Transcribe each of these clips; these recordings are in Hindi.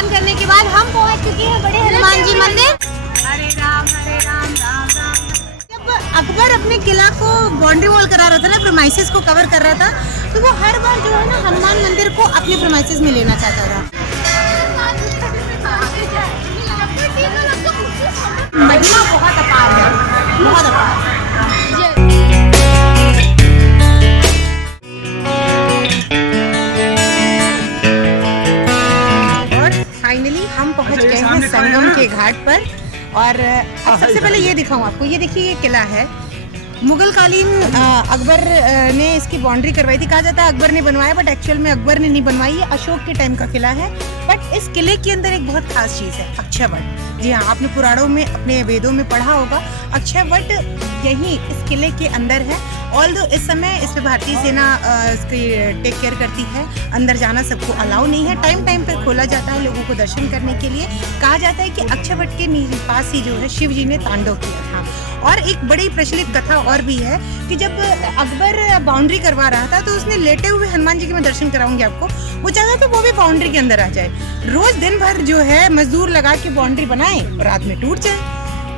स्नान करने के बाद हम पहुंच चुके हैं बड़े हनुमान जी मंदिर। हरे राम राम राम। जब अकबर अपने किला को बाउंड्री वॉल करा रहा था ना, प्रेमाइसेस को कवर कर रहा था, तो वो हर बार जो है ना हनुमान मंदिर को अपने प्रेमाइसेस में लेना चाहता था। महिमा बहुत अपार है, बहुत अपार। फाइनली हम पहुंच गए हैं संगम के घाट पर। और अब सबसे पहले ये दिखाऊं आपको, ये देखिए ये किला है। मुगल कालीन अकबर ने इसकी बाउंड्री करवाई थी। कहा जाता है अकबर ने बनवाया, बट एक्चुअल में अकबर ने नहीं बनवाई, ये अशोक के टाइम का किला है। बट इस किले के अंदर एक बहुत खास चीज़ है, अक्षय वट। जी हाँ, आपने पुराणों में, अपने वेदों में पढ़ा होगा। अक्षय वट यही इस किले के अंदर है। ऑल्दो इस समय इस पे भारतीय सेना इसकी टेक केयर करती है, अंदर जाना सबको अलाउ नहीं है। टाइम टाइम पर खोला जाता है लोगों को दर्शन करने के लिए। कहा जाता है कि अक्षय वट के पास ही जो है शिव जी ने तांडव किया था। और एक बड़ी प्रचलित कथा और भी है कि जब अकबर बाउंड्री करवा रहा था तो उसने लेटे हुए हनुमान जी के मैं दर्शन कराऊंगी आपको, वो चाहता था वो भी बाउंड्री के अंदर आ जाए। रोज दिन भर जो है मजदूर लगा के बाउंड्री बनाए और रात में टूट जाए,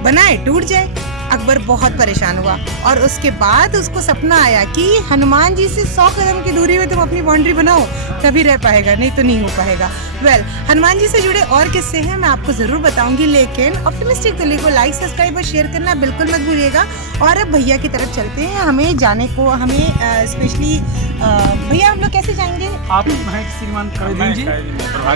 बनाए टूट जाए। अकबर बहुत परेशान हुआ और उसके बाद उसको सपना आया कि हनुमान जी से 100 कदम की दूरी में तुम अपनी बाउंड्री बनाओ, तभी रह पाएगा, नहीं तो नहीं हो पाएगा। वेल, हनुमान जी से जुड़े और किस्से हैं, मैं आपको जरूर बताऊंगी। लेकिन ऑप्टिमिस्टिक तुली को लाइक, सब्सक्राइब और शेयर करना बिल्कुल मत भूलिएगा। और अब भैया की तरफ चलते हैं। हमें जाने को, हमें स्पेशली भैया हम लोग कैसे जाएंगे? आप श्रीमान प्रभारी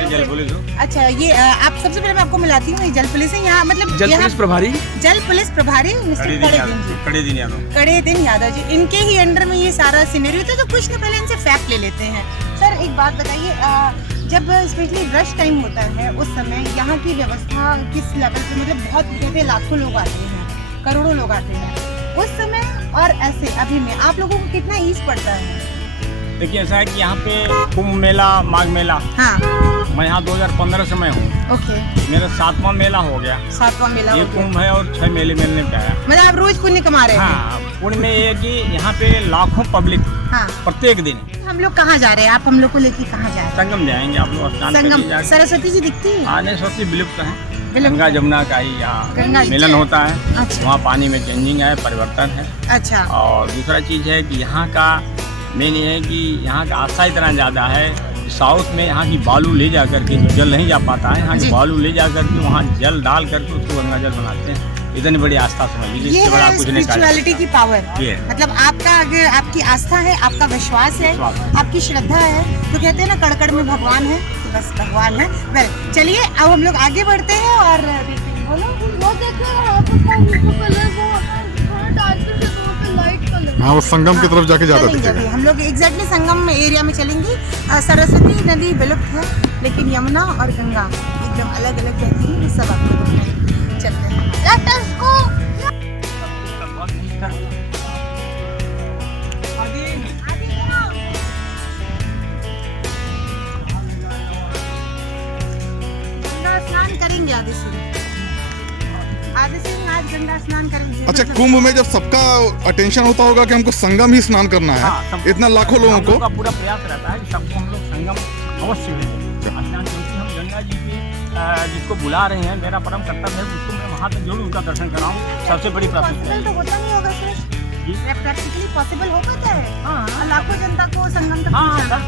जल पुलिस हो। अच्छा, ये आप सबसे पहले मैं आपको मिलाती हूँ। जल पुलिस है यहाँ, मतलब जल पुलिस प्रभारी, जल पुलिस प्रभारी कड़े दिन यादव जी, इनके ही अंडर में ये सारा सीनरी होता है। तो कुछ न पहले इनसे फैक्ट ले लेते हैं। सर एक बात बताइए, जब स्पेशली रश टाइम होता है उस समय यहाँ की व्यवस्था किस लेवल पे, मतलब बहुत कहते हैं लाखों लोग आते हैं, करोड़ों लोग आते हैं उस समय, और ऐसे अभी में आप लोगों को कितना ईज पड़ता है? देखिए ऐसा है कि यहाँ पे कुंभ मेला, माघ मेला, हाँ, मैं यहाँ 2015 से मैं हूँ। ओके, मेरा 7वां मेला हो गया। 7वां मेला ये कुंभ है और 6 मेले मिलने पे आया। मतलब आप रोज पुण्य कमा रहे हैं? हाँ, पुण्य में ये कि यहाँ पे लाखों पब्लिक, हाँ, प्रत्येक दिन। हम लोग कहाँ जा रहे हैं? आप हम लोग को लेके कहाँ जा रहे हैं? संगम जाएंगे आप लोग, स्नान संगम। सरस्वती जी दिखती है? हाँ, नहीं, सरस्वती विलुप्त है। गंगा जमुना का ही यहाँ मिलन होता है। अच्छा। वहाँ पानी में चेंजिंग है, परिवर्तन है। अच्छा। और दूसरा चीज़ है कि यहाँ का मेन ये है कि यहाँ का आस्था इतना ज़्यादा है, साउथ में यहाँ की बालू ले जा करके, जो जल नहीं जा पाता है, यहाँ की बालू ले जा करके वहाँ जल डाल करके उसको गंगा जल बनाते हैं। इतनी बड़ी आस्था समझ लीजिए, इससे बड़ा कुछ नहीं। स्पिरिचुअलिटी की पावर, मतलब आपका अगर आपकी आस्था है, आपका विश्वास है, आपकी श्रद्धा है, तो कहते हैं ना कड़कड़ में भगवान है, तो बस भगवान है। वेल, चलिए अब हम लोग आगे बढ़ते हैं और देखते हैं। हाँ, वो संगम की तरफ जाके ज्यादा दिखेगा। हम लोग एग्जैक्टली संगम एरिया में चलेंगे। सरस्वती नदी विलुप्त है, लेकिन यमुना और गंगा एकदम अलग अलग कहती हैं। सब आप लोग चलते हैं। गंगा स्नान करेंगे आधे से आज गंगा स्नान करेंगे। अच्छा, कुंभ में जब सबका अटेंशन होता होगा कि हमको संगम ही स्नान करना है। हाँ, इतना लाखों लोगों को का पूरा प्रयास रहता है कि सबको हम लोग संगम अवश्य लें स्नान, क्योंकि हम गंगा जी के जिसको बुला रहे हैं, मेरा परम कर्तव्य है उसको मैं वहाँ तक जरूर उनका दर्शन कराऊँ। सबसे बड़ी प्राथमिकता तो होता नहीं होगा सर, प्रैक्टिकली पॉसिबल हो पाता है? हाँ, लाखों जनता को संगम तक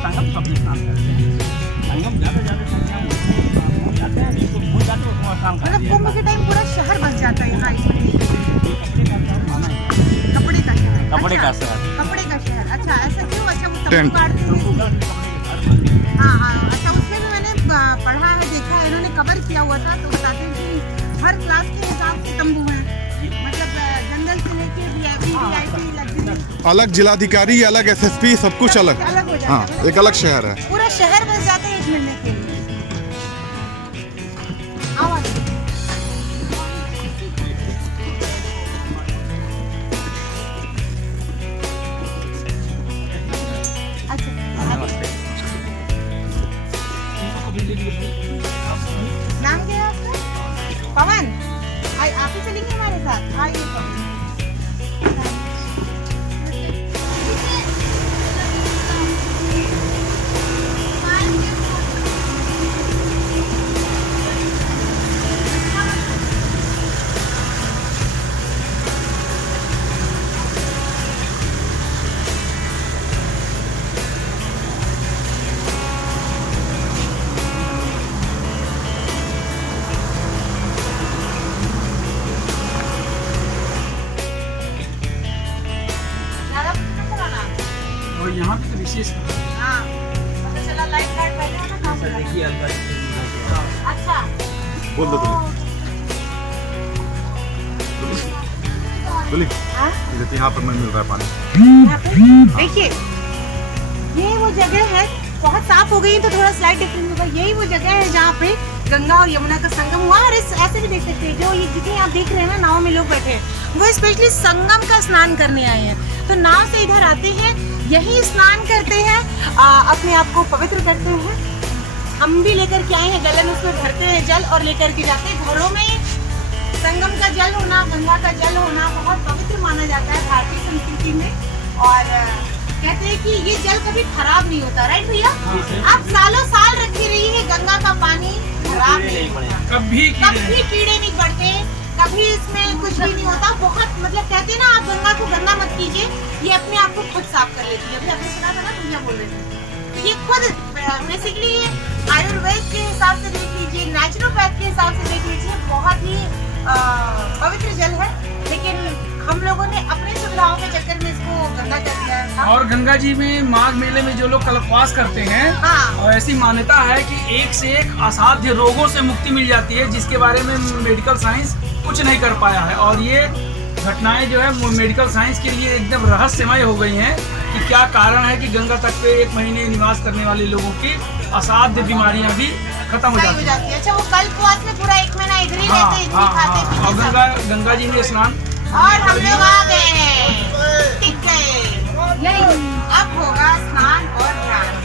संगम सभी स्नान करते हैं। संगम ज़्यादा जाते हैं, जिसको भूल जाते हैं उसमें स्नान करते हैं। मतलब कुंभ के टाइम पूरा शहर बस जाता है यहाँ, इसमें कपड़े का शहर। कपड़े का शहर, कपड़े का शहर। अच्छा, ऐसा क्यों? अच्छा, वो तंबू काटते हैं। हाँ, अच्छा, उसमें भी मैंने पढ़ा है, देखा है, इन्होंने कवर किया हुआ था। तो बताते हैं कि हर क्लास के हिसाब से तंबू है, मतलब जनरल से लेके वीआईपी लग्जरी, अलग जिलाधिकारी, अलग एसएसपी, सब कुछ अलग हो जाता है। हाँ, एक अलग शहर है। पूरा शहर बस जाते हैं एक मिलने के लिए। नाम क्या है आपका? पवन। आप ही चलेंगे हमारे साथ? आइए पवन। विशेष। हाँ, पता चला लाइफ गार्ड पहले हो ना काम कर रहा है। अच्छा बोल दो हाँ? यहाँ पर मिल रहा है पानी। यहाँ पे देखिए ये वो जगह है, बहुत साफ हो गई है तो थोड़ा स्लाइड डिफरेंस होगा। यही वो जगह है जहाँ पे गंगा और यमुना का संगम हुआ। और इस ऐसे भी देख सकते हैं जो ये जितने आप देख रहे हैं ना नाव में लोग बैठे हैं, वो स्पेशली संगम का स्नान करने आए हैं। तो नाव से इधर आते हैं, यही स्नान करते हैं, अपने आप को पवित्र करते हैं। हम भी लेकर के आए हैं गलन, उसमें भरते हैं जल और लेकर के जाते हैं घरों में। संगम का जल होना, गंगा का जल होना बहुत पवित्र माना जाता है भारतीय संस्कृति में। और कहते हैं कि ये जल कभी खराब नहीं होता, राइट भैया? आप सालों साल रखे रहिए, गंगा का पानी खराब नहीं होता, कभी कीड़े नहीं पड़ते, कभी इसमें कुछ भी नहीं होता। बहुत मतलब कहते हैं ना, आप गंगा को गंदा मत कीजिए, ये अपने आप को खुद साफ कर लेती है। अभी आपने सुना था ना, भैया बोल रहे थे, तो ये खुद बेसिकली आयुर्वेद के हिसाब से देख लीजिए, नेचुरोपैथ के हिसाब से देख लीजिए, बहुत ही पवित्र जल है। लेकिन हम लोगों ने अपनी सुविधाओं के चक्कर में इसको गंदा कर दिया था। और गंगा जी में माघ मेले में जो लोग कल्पवास करते हैं, हाँ। और ऐसी मान्यता है कि एक से एक असाध्य रोगों से मुक्ति मिल जाती है, जिसके बारे में मेडिकल साइंस कुछ नहीं कर पाया है। और ये घटनाएं जो है मेडिकल साइंस के लिए एकदम रहस्यमय हो गई हैं कि क्या कारण है कि गंगा तट पे 1 महीने निवास करने वाले लोगों की असाध्य बीमारियां भी खत्म हो जाती हैं। अच्छा, वो कल्पवास में पूरा 1 महीना इधर ही रहते, इधर ही खाते पीते और सब। गंगा जी में स्नान, और हम लोग आ गए, टिक गए। अब होगा स्नान और ध्यान।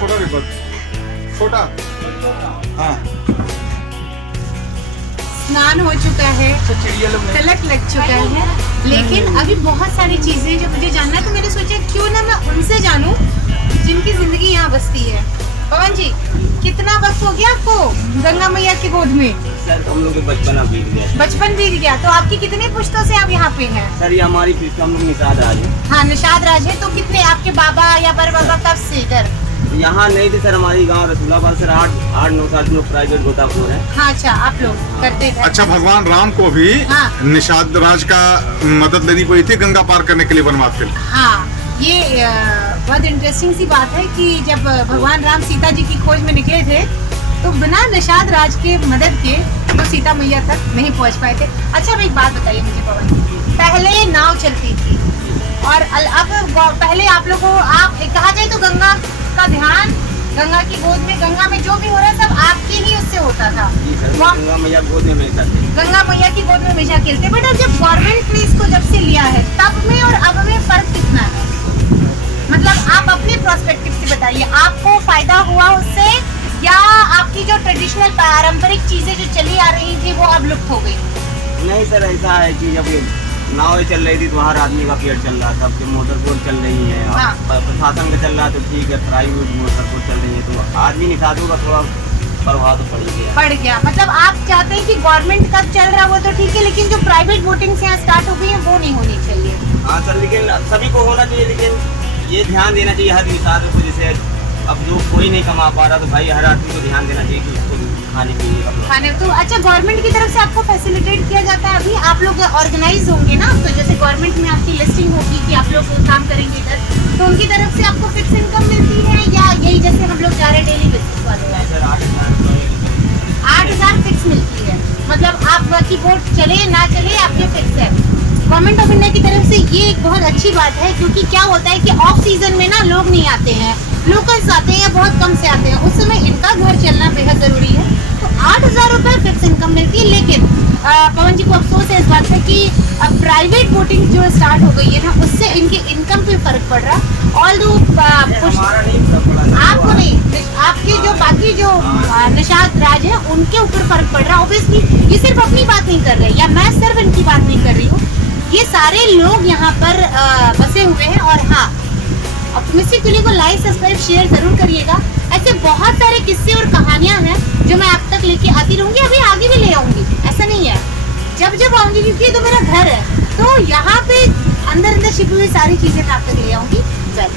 छोटा रिवर, छोटा, हाँ। स्नान हो चुका है, चिड़िया लोग तिलक लग चुका है, लेकिन अभी बहुत सारी चीजें जो मुझे जानना है, तो मैंने सोचा क्यों ना मैं उनसे जानूं जिनकी जिंदगी यहाँ बसती है। पवन जी, कितना वक्त हो गया आपको गंगा मैया की गोद में? सर हम लोग बचपन बीत गया। बचपन बीत गया, तो आपकी कितने पुश्तों से आप यहाँ पे हैं? सर ये हमारी पुश्त, हम लोग निषाद राज है। हाँ, निषाद राज है। तो कितने आपके बाबा या बड़े बाबा कब से इधर? यहाँ नहीं थे सर, हमारी गांव रसूलाबाद सर 8-9 साल लोग प्राइवेट गोताखोर हैं। हाँ, अच्छा, आप लोग करते थे। अच्छा, भगवान राम को भी हाँ। निषाद राज का मदद लेनी पड़ी थी गंगा पार करने के लिए वनवास के लिए। हाँ, ये बहुत इंटरेस्टिंग सी बात है कि जब भगवान राम सीता जी की खोज में निकले थे, तो बिना निषाद राज के मदद के वो सीता मैया तक नहीं पहुंच पाए थे। अच्छा, अब एक बात बताइए मुझे पवन, पहले नाव चलती थी और अब पहले आप लोगों को, आप कहा जाए तो गंगा का ध्यान, गंगा की गोद में, गंगा में जो भी हो रहा है सब आपके ही उससे होता था। जी सर, गंगा मैया गोद में हमेशा थे। गंगा मैया की गोद में हमेशा खेलते। बट जब गवर्नमेंट ने इसको जब से लिया है, तब में और अब में फर्क कितना है? मतलब आप अपने प्रोस्पेक्टिव से बताइए, आपको फायदा हुआ उससे, या आपकी जो ट्रेडिशनल पारंपरिक चीजें जो चली आ रही थी वो अब लुप्त हो गई? नहीं सर, ऐसा है कि जब नाव चल रही थी तो बाहर आदमी का पेड़ चल रहा था, अब मोटर बोट चल रही है, हाँ। प्रशासन का चल रहा है तो ठीक है, प्राइवेट मोटर बोट चल रही है तो आदमी निषादों का थोड़ा प्रभाव तो पड़ गया। पड़ गया। मतलब आप चाहते हैं कि गवर्नमेंट का चल रहा वो तो ठीक है, लेकिन जो प्राइवेट बोटिंग यहाँ स्टार्ट हो गई है वो नहीं होनी चाहिए। हाँ सर, लेकिन सभी को होना चाहिए, लेकिन ये ध्यान देना चाहिए हर निषाद को। जैसे अब जो कोई नहीं कमा पा रहा तो भाई हर आदमी को ध्यान देना चाहिए कि उसको खाने पीने का खाने तो अच्छा, गवर्नमेंट की तरफ से आपको फैसिलिटेट किया जाता है? अभी आप लोग ऑर्गेनाइज होंगे ना, तो जैसे गवर्नमेंट में आपकी लिस्टिंग होगी कि आप लोग काम करेंगे इधर, तो उनकी तरफ से आपको फिक्स इनकम मिलती है, या यही जैसे हम लोग जा रहे डेली बेसिस वाले? सर 8,000 फिक्स मिलती है। मतलब आपकी बोट चले ना चले आपके फिक्स है। गवर्नमेंट ऑफ इंडिया की तरफ से ये एक बहुत अच्छी बात है, क्योंकि क्या होता है कि ऑफ सीजन में ना लोग नहीं आते हैं, लोकल्स आते हैं या बहुत कम से आते हैं, उस समय इनका घर चलना बेहद जरूरी है। तो 8,000 रुपए फिक्स इनकम मिलती है, लेकिन पवन जी को अफसोस है इस बात से कि अब प्राइवेट बोटिंग जो स्टार्ट हो गई है ना, उससे इनके इनकम पे फर्क पड़ रहा। ऑल दो हमारा नहीं पड़ा आपको नहीं, आपके जो बाकी जो निशात राज है उनके ऊपर फर्क पड़ रहा। ऑब्वियसली ये सिर्फ अपनी बात नहीं कर रहे, या मैं सिर्फ इनकी बात नहीं कर रही हूँ, ये सारे लोग यहाँ पर बसे हुए हैं। और हाँ, ऑप्टिमिस्टिक टुली को लाइक, सब्सक्राइब, शेयर जरूर करिएगा। ऐसे बहुत सारे किस्से और कहानियां हैं जो मैं आप तक लेके आती रहूंगी, अभी आगे भी ले आऊंगी, ऐसा नहीं है, जब जब आऊंगी, क्योंकि ये तो मेरा घर है, तो यहाँ पे अंदर अंदर छिपी हुई सारी चीजें मैं आप तक ले आऊंगी। वेल,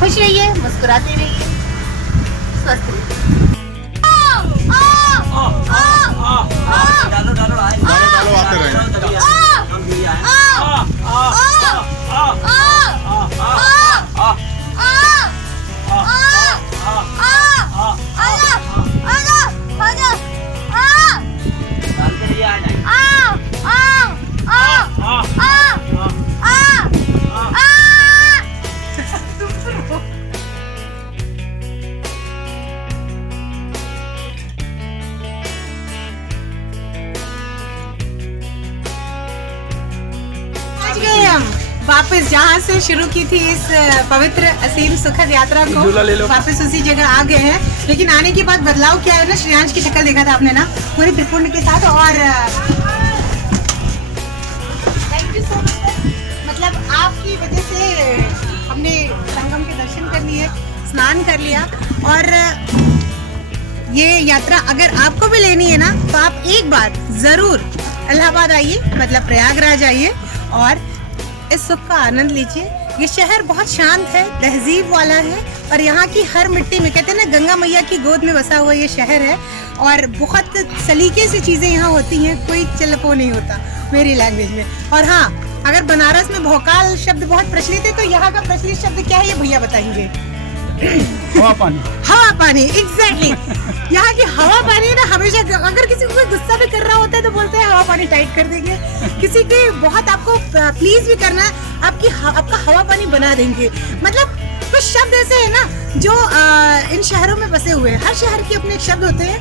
खुश रहिए, मुस्कुराते रहिए, स्वस्थ रहिए। डालो आते रहेंगे। वापस जहाँ से शुरू की थी इस पवित्र असीम सुखद यात्रा को, वापस उसी जगह आ गए हैं। लेकिन आने के बाद बदलाव क्या है ना, श्रेयांश की शक्ल देखा था आपने ना, पूरी त्रिपुंड के साथ। और थैंक यू सो मच, मतलब आपकी वजह से हमने संगम के दर्शन कर लिए, स्नान कर लिया। और ये यात्रा अगर आपको भी लेनी है ना, तो आप एक बार जरूर इलाहाबाद आइए, मतलब प्रयागराज आइए और इस सुख का आनंद लीजिए। ये शहर बहुत शांत है, तहजीब वाला है, और यहाँ की हर मिट्टी में, कहते हैं ना, गंगा मैया की गोद में बसा हुआ ये शहर है। और बहुत सलीके से चीज़ें यहाँ होती हैं, कोई चलपो नहीं होता मेरी लैंग्वेज में। और हाँ, अगर बनारस में भोकाल शब्द बहुत प्रचलित है, तो यहाँ का प्रचलित शब्द क्या है ये भैया बताएंगे। हवा पानी। हवा पानी, एग्जैक्टली। यहाँ की हवा पानी ना, हमेशा अगर किसी को कोई गुस्सा भी कर रहा होता है तो बोलते हैं हवा पानी टाइट कर देंगे। किसी के बहुत आपको प्लीज भी करना है, आपका हवा पानी बना देंगे। मतलब कुछ शब्द ऐसे है ना जो इन शहरों में बसे हुए हैं, हर शहर के अपने शब्द होते हैं।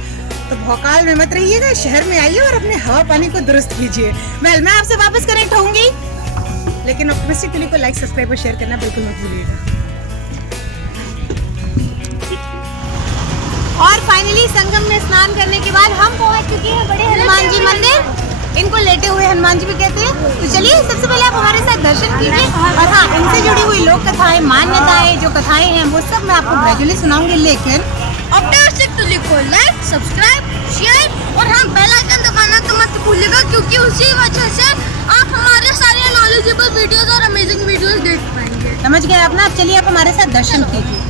तो भोकाल में मत रहिएगा, शहर में आइए और अपने हवा पानी को दुरुस्त कीजिए। वेल, मैं आपसे वापस कनेक्ट होंगी, लेकिन ऑप्टिमिस्टिक टुली को लाइक, सब्सक्राइब और शेयर करना बिल्कुल मत भूलिएगा। और फाइनली संगम में स्नान करने के बाद हम पहुंच चुके हैं बड़े हनुमान जी मंदिर। इनको लेटे हुए हनुमान जी भी कहते हैं। तो चलिए, सबसे पहले आप हमारे साथ दर्शन कीजिए। और हाँ, इनसे जुड़ी हुई लोक कथाएं, मान्यताएं, जो कथाएं हैं, वो सब मैं आपको ग्रेजुअली सुनाऊंगी। लेकिन ऑप्टिमिस्टिक टुली को लाइक, सब्सक्राइब, शेयर और हाँ, बेल आइकन दबाना तो मत भूलिएगा, क्योंकि उसी वजह से आप हमारे सारे नॉलेजेबल वीडियोस और अमेजिंग वीडियोस देख पाएंगे। समझ गए आप ना? चलिए, आप हमारे साथ दर्शन कीजिए।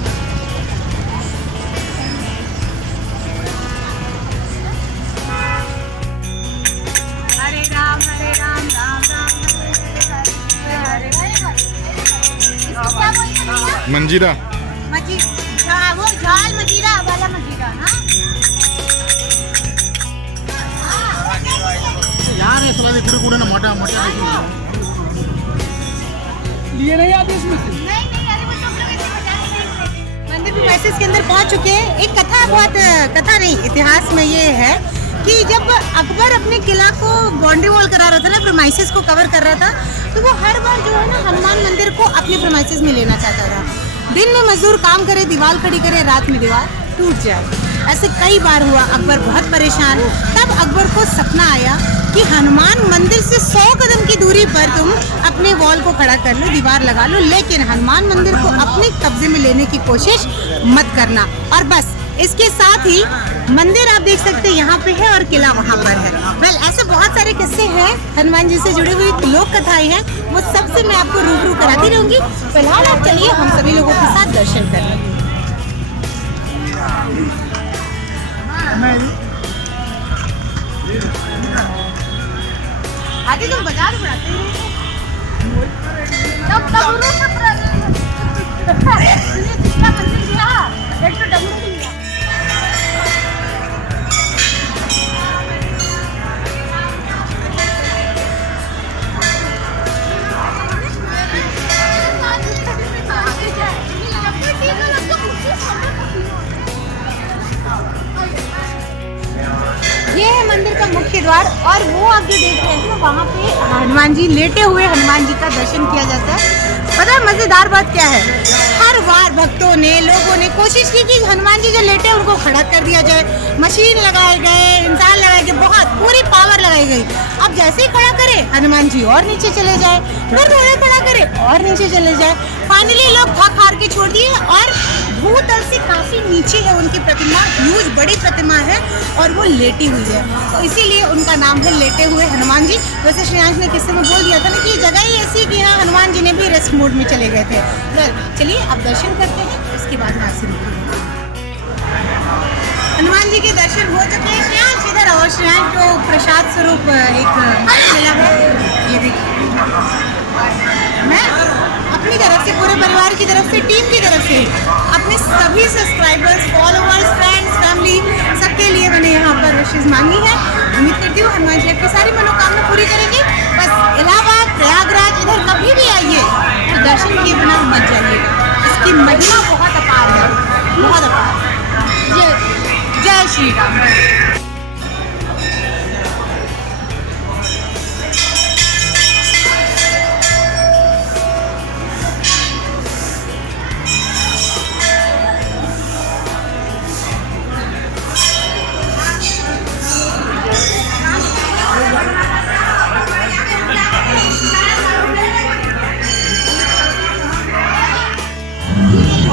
मंजीरा, हाँ, वो झाल मजीरा वाला मजीरा ना। यार ये साला पूरे पूरे ना मोटा मोटा लिए नहीं आते इसमें। मंदिर प्रीमाइसेस के अंदर पहुंच चुके हैं। एक कथा, बहुत कथा नहीं, इतिहास में ये है कि जब अकबर अपने किला को बाउंड्री वॉल करा रहा था ना, प्रीमाइसेस को कवर कर रहा था, तो वो हर बार जो है ना, हनुमान मंदिर को अपने प्रीमाइसेस में लेना चाहता था। दिन में मजदूर काम करे, दीवार खड़ी करे, रात में दीवार टूट जाए। ऐसे कई बार हुआ। अकबर बहुत परेशान। तब अकबर को सपना आया कि हनुमान मंदिर से 100 कदम की दूरी पर तुम अपने वॉल को खड़ा कर लो, दीवार लगा लो, लेकिन हनुमान मंदिर को अपने कब्जे में लेने की कोशिश मत करना। और बस इसके साथ ही मंदिर आप देख सकते हैं यहाँ पे है और किला वहाँ पर है। वेल, ऐसे बहुत सारे किस्से हैं, हनुमान जी से जुड़ी हुई लोक कथाएं हैं, वो सबसे मैं आपको रूबरू कराती रहूंगी। फिलहाल आप चलिए, हम सभी लोगों के साथ दर्शन कर लें। आगे तुम बाजार बढ़ाते हो। ये है मंदिर का मुख्य द्वार, और वो आप जो देख रहे हैं वहाँ पे हनुमान जी, लेटे हुए हनुमान जी का दर्शन किया जाता है। पता है मजेदार बात क्या है, हर बार भक्तों ने, लोगों ने कोशिश की कि हनुमान जी जो लेटे हैं उनको खड़ा कर दिया जाए, मशीन लगाए गए, इंसान लगाए गए, बहुत पूरी पावर लगाई गई। अब जैसे ही खड़ा करे हनुमान जी और नीचे चले जाए, फिर थोड़ा खड़ा करे और नीचे चले जाए। फाइनली लोग थक हार के छोड़ दिए, और भूतल से काफी नीचे है उनकी प्रतिमा, ह्यूज बड़ी प्रतिमा है और वो लेटी हुई है, तो इसीलिए उनका नाम है लेटे हुए हनुमान जी। वैसे श्रेयांश ने किस्से में बोल दिया था ना कि ये जगह ही ऐसी है कि यहाँ हनुमान जी ने भी रेस्ट मोड में चले गए थे। चलिए अब दर्शन करते हैं, उसके बाद में आपसे मिलते हैं। हनुमान जी के दर्शन हो चुके हैं। श्रेयांश इधर आओ। श्रेयांश को प्रसाद स्वरूप एक मिला है, ये देखिए। मैं अपनी तरफ से, पूरे परिवार की तरफ से, टीम की तरफ से, अपने सभी सब्सक्राइबर्स, फॉलोअर्स, फ्रेंड्स, फैमिली, सबके लिए मैंने यहाँ पर विशेष मांगी है। उम्मीद करती हूँ हनुमान जी आपकी सारी मनोकामना पूरी करेंगे। बस इलाहाबाद, प्रयागराज, इधर कभी भी आइए तो दर्शन किए बिना मत जाइएगा, इसकी महिमा बहुत अपार है, बहुत अपार। जय श्री राम।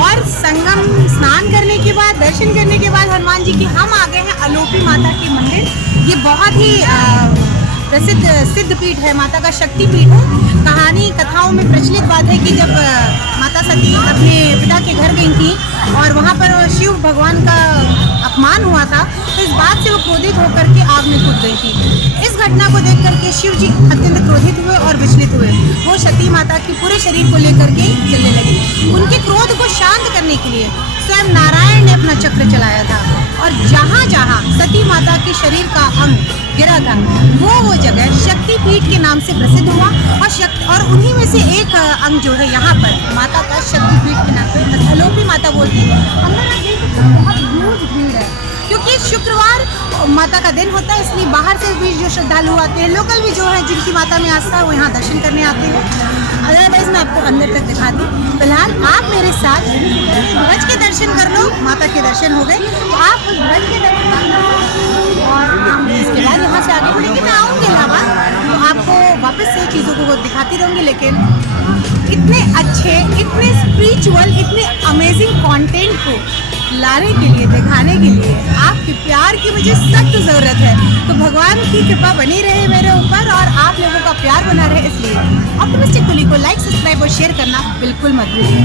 और संगम स्नान करने के बाद, दर्शन करने के बाद हनुमान जी की हम आ गए हैं अलोपी माता के मंदिर। ये बहुत ही प्रसिद्ध सिद्ध पीठ है, माता का शक्ति पीठ है। कहानी कथाओं में प्रचलित बात है कि जब माता सती अपने पिता के घर गई थी और वहाँ पर शिव भगवान का अपमान हुआ था, तो इस बात से वो क्रोधित होकर के आग में कूद गई थी। इस घटना को देख करके शिव जी अत्यंत क्रोधित हुए और विचलित हुए। वो सती माता के पूरे शरीर को लेकर के चलने लगे। उनके क्रोध को शांत करने के लिए स्वयं नारायण ने अपना चक्र चलाया था, और जहाँ जहाँ सती माता के शरीर का अंग गिरा था वो जगह शक्ति पीठ के नाम से प्रसिद्ध हुआ। और उन्हीं में से एक अंग जो है यहाँ पर माता का शक्ति पीठ के नाम पे अलोपी माता बोलती है। अंदर आप देख सकते हैं बहुत ह्यूज भीड़ है, क्योंकि शुक्रवार माता का दिन होता है, इसलिए बाहर से भी जो श्रद्धालु आते हैं, लोकल भी जो है जिनकी माता में आस्था है वो यहाँ दर्शन करने आते हैं। अदरवाइज मैं आपको अंदर तक दिखा दी। फिलहाल आप मेरे साथ ध्वज के दर्शन कर लो, माता के दर्शन हो गए तो आप उस ध्वज के दर्शन कर लो, और इसके बाद यहाँ से आगे बढ़ेंगे। मैं आऊँगी इलाहाबाद तो आपको वापस से चीज़ों को दिखाती रहूँगी, लेकिन इतने अच्छे, इतने स्पिरिचुअल, इतने अमेजिंग कंटेंट को लाने के लिए, दिखाने के लिए आपके प्यार की मुझे सख्त ज़रूरत है। तो भगवान की कृपा बनी रहे मेरे ऊपर और आप लोगों का प्यार बना रहे, इसलिए ऑप्टिमिस्टिक कुली को लाइक, सब्सक्राइब और शेयर करना बिल्कुल मत भूलिए।